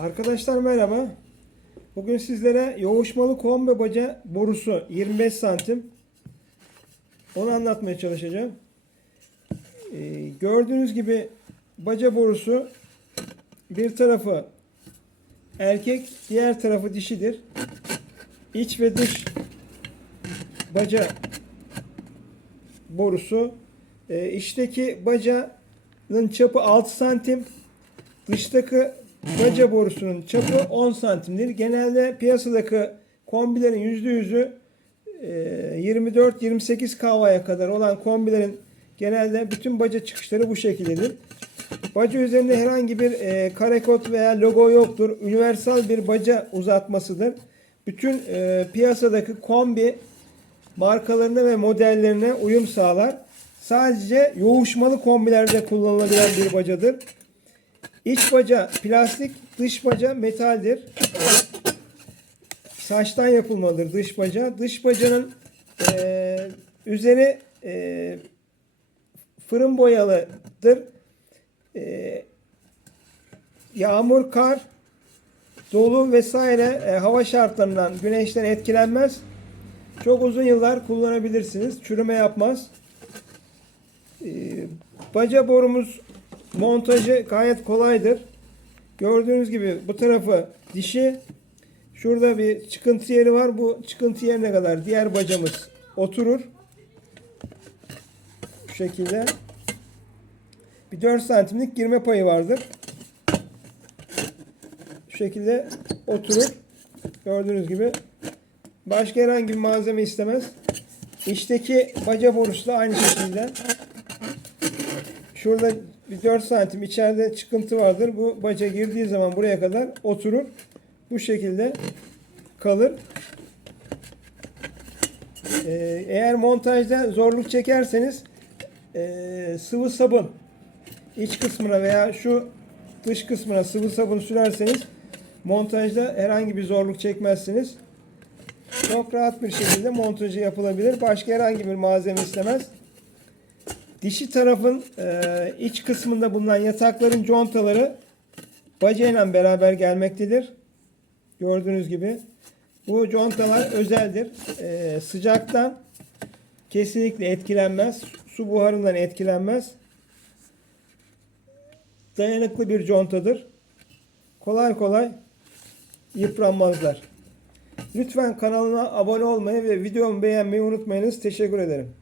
Arkadaşlar merhaba. Bugün sizlere yoğuşmalı kombe baca borusu 25 santim. Onu anlatmaya çalışacağım. Ee, gördüğünüz gibi baca borusu bir tarafı erkek, diğer tarafı dişidir. İç ve dış baca borusu e, içteki bacanın çapı 6 santim. Dıştaki baca borusunun çapı 10 santimdir. Genelde piyasadaki kombilerin %100'ü e, 24-28 kavaya kadar olan kombilerin genelde bütün baca çıkışları bu şekildedir. Baca üzerinde herhangi bir e, kare kod veya logo yoktur. Universal bir baca uzatmasıdır. Bütün e, piyasadaki kombi markalarına ve modellerine uyum sağlar. Sadece yoğuşmalı kombilerde kullanılabilen bir bacadır. İç baca plastik, dış baca metaldir. Saçtan yapılmalıdır dış baca. Dış bacanın eee, üzeri eee, fırın boyalıdır. Eee, yağmur, kar, dolu vesaire e, hava şartlarından, güneşten etkilenmez. Çok uzun yıllar kullanabilirsiniz. Çürüme yapmaz. Ee, baca borumuz montajı gayet kolaydır. Gördüğünüz gibi bu tarafı dişi. Şurada bir çıkıntı yeri var. Bu çıkıntı yerine kadar diğer bacamız oturur. Bu şekilde. Bir 4 santimlik girme payı vardır. Bu şekilde oturur. Gördüğünüz gibi. Başka herhangi bir malzeme istemez. İçteki baca borusu da aynı şekilde. Şurada bir 4 santim içeride çıkıntı vardır. Bu baca girdiği zaman buraya kadar oturur. Bu şekilde kalır. Ee, eğer montajda zorluk çekerseniz ee, sıvı sabun iç kısmına veya şu dış kısmına sıvı sabun sürerseniz montajda herhangi bir zorluk çekmezsiniz. Çok rahat bir şekilde montajı yapılabilir. Başka herhangi bir malzeme istemez. Dişi tarafın e, iç kısmında bulunan yatakların contaları bacayla beraber gelmektedir. Gördüğünüz gibi. Bu contalar özeldir. E, sıcaktan kesinlikle etkilenmez. Su buharından etkilenmez. Dayanıklı bir contadır. Kolay kolay yıpranmazlar. Lütfen kanalıma abone olmayı ve videomu beğenmeyi unutmayınız. Teşekkür ederim.